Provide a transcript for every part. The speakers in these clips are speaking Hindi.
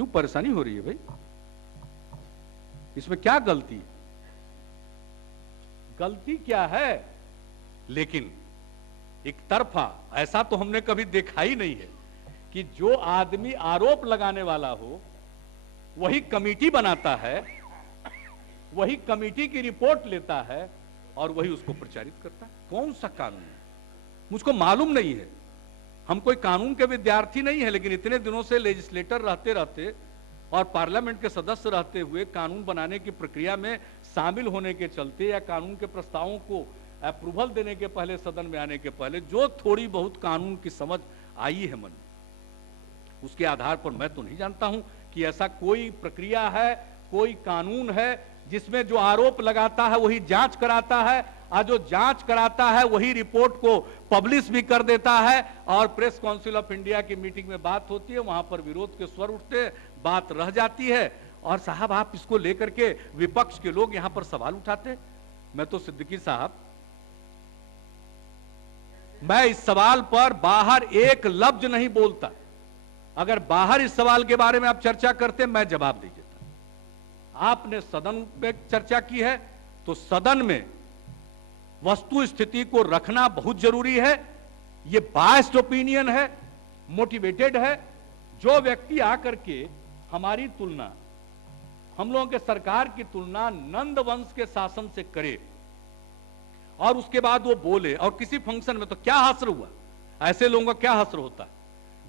क्यों परेशानी हो रही है भाई? इसमें क्या गलती है? गलती क्या है? लेकिन एक तरफा ऐसा तो हमने कभी देखा ही नहीं है कि जो आदमी आरोप लगाने वाला हो वही कमेटी बनाता है, वही कमेटी की रिपोर्ट लेता है और वही उसको प्रचारित करता है। कौन सा कानून है? मुझको मालूम नहीं है। हम कोई कानून के विद्यार्थी नहीं है, लेकिन इतने दिनों से लेजिस्लेटर रहते रहते और पार्लियामेंट के सदस्य रहते हुए कानून बनाने की प्रक्रिया में शामिल होने के चलते या कानून के प्रस्तावों को अप्रूवल देने के पहले, सदन में आने के पहले जो थोड़ी बहुत कानून की समझ आई है मन में, उसके आधार पर मैं तो नहीं जानता हूं कि ऐसा कोई प्रक्रिया है, कोई कानून है जिसमें जो आरोप लगाता है वही जांच कराता है और जो जांच कराता है वही रिपोर्ट को पब्लिश भी कर देता है और प्रेस काउंसिल ऑफ इंडिया की मीटिंग में बात होती है, वहां पर विरोध के स्वर उठते, बात रह जाती है और साहब आप इसको लेकर के विपक्ष के लोग यहां पर सवाल उठाते। मैं तो सिद्दीकी साहब, मैं इस सवाल पर बाहर एक लफ्ज नहीं बोलता। अगर बाहर इस सवाल के बारे में आप चर्चा करते मैं जवाब दे देता। आपने सदन में चर्चा की है तो सदन में वस्तु स्थिति को रखना बहुत जरूरी है। यह बायस्ड ओपिनियन है, मोटिवेटेड है। जो व्यक्ति आकर के हमारी तुलना, हम लोगों के सरकार की तुलना नंद वंश के शासन से करे और उसके बाद वो बोले, और किसी फंक्शन में तो क्या हश्र हुआ, ऐसे लोगों का क्या हश्र होता है।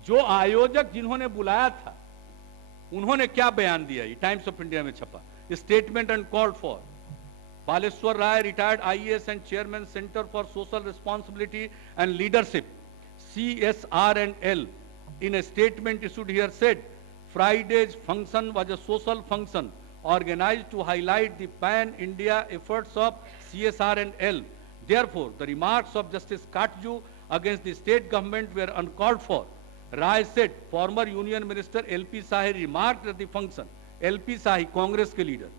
जो आयोजक जिन्होंने बुलाया था उन्होंने क्या बयान दिया, ये टाइम्स ऑफ इंडिया में छपा, statement and called for Baleshwar Rai, retired IAS and chairman centre for social responsibility and leadership CSR&L, in a statement issued here said Friday's function was a social function organized to highlight the pan-India efforts of CSR&L. Therefore, the remarks of Justice Katju against the state government were uncalled for. Rai said former Union Minister LP Sahi remarked at the function. LP Sahi, Congress के लीडर,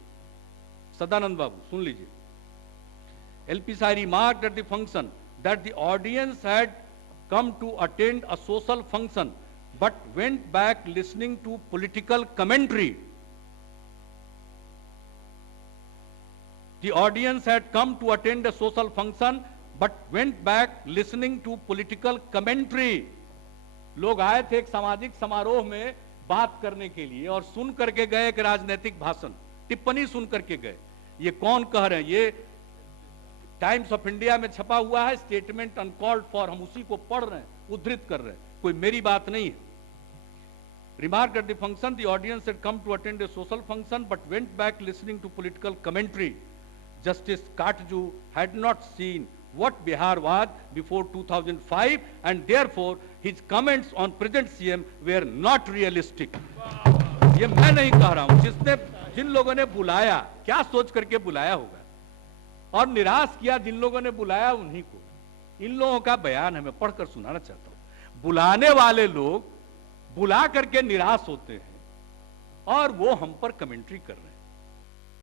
सदानंद बाबू सुन लीजिए, LP Sahi remarked at the function that the audience had come to attend a social function but went back listening to political commentary. The audience had come to attend a social function but went back listening to political commentary. लोग आए थे एक सामाजिक समारोह में बात करने के लिए और सुन करके गए एक राजनीतिक भाषण, टिप्पणी सुन करके गए। ये कौन कह रहे हैं? ये टाइम्स ऑफ इंडिया में छपा हुआ है, स्टेटमेंट अनकॉल्ड फॉर, हम उसी को पढ़ रहे हैं, उद्धृत कर रहे हैं, कोई मेरी बात नहीं है। Remarked at the function, the audience had come to attend a social function but went back listening to political commentary. Justice Katju had not seen what Bihar was before 2005 and therefore his comments on present CM were not realistic. ये मैं नहीं कह रहा हूं, जिन लोगों ने बुलाया क्या सोच करके बुलाया होगा और निराश किया जिन लोगों ने बुलाया उन्हीं को। इन लोगों का बयान है, मैं पढ़कर सुनाना चाहता हूं। बुलाने वाले लोग बुला करके निराश होते हैं और वो हम पर कमेंट्री कर रहे हैं।